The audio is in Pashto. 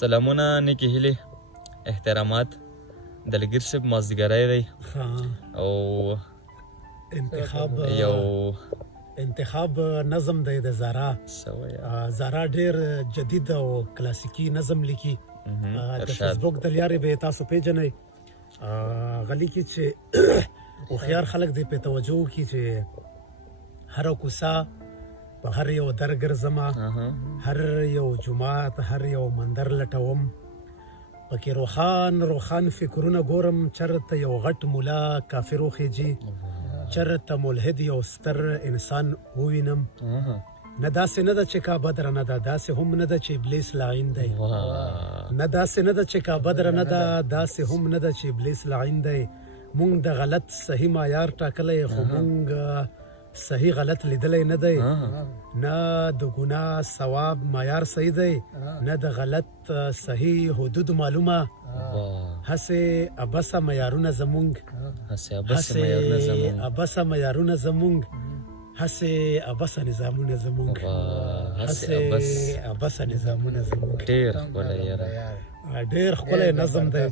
سلامونه، نیکې هیلې، احترامات. دلګیر صاحب مازدیګری دی او انتخاب نظم دی د زارا. زارا ډیر جدید او کلاسیکي نظم لیکي. د فیسبوک د لارې به تاسو پیژنئ. غلی کې چې هوښیار خلک دې په توجه وکړي چې هر کوڅه په هر یو در ګرځمه، هر یو جومات، هر یو مندر لټوم، پکې روښان فکرونه ګورم، چرته یو غټ مولا کافر وخیږي، چرته ملحد یو ستر انسان ووینم. نه داسې نه ده چې کعبه درنه ده، داسې هم نه ده چې ابلیس لعین دی. نه داسې نه ده چې کعبه درنه ده، داسې هم نه ده چې ابلیس لعین دی. مونږ د غلط صحیح معیار ټاکلی، خو مونږ صحیح غلط لیدلی نه دی. نه د ګناه ثواب معیار صحیح دی، نه د غلط صحیح حدود معلومه. هسې ابسه معیارونه زمونږ، هسې معیارونه زمونږ، هسې ابسه نظامونه زمونږ، هسې ابسه نظامونه زمونږ. ډېر ښکلی یاره، ډېر ښکلی نظم دی.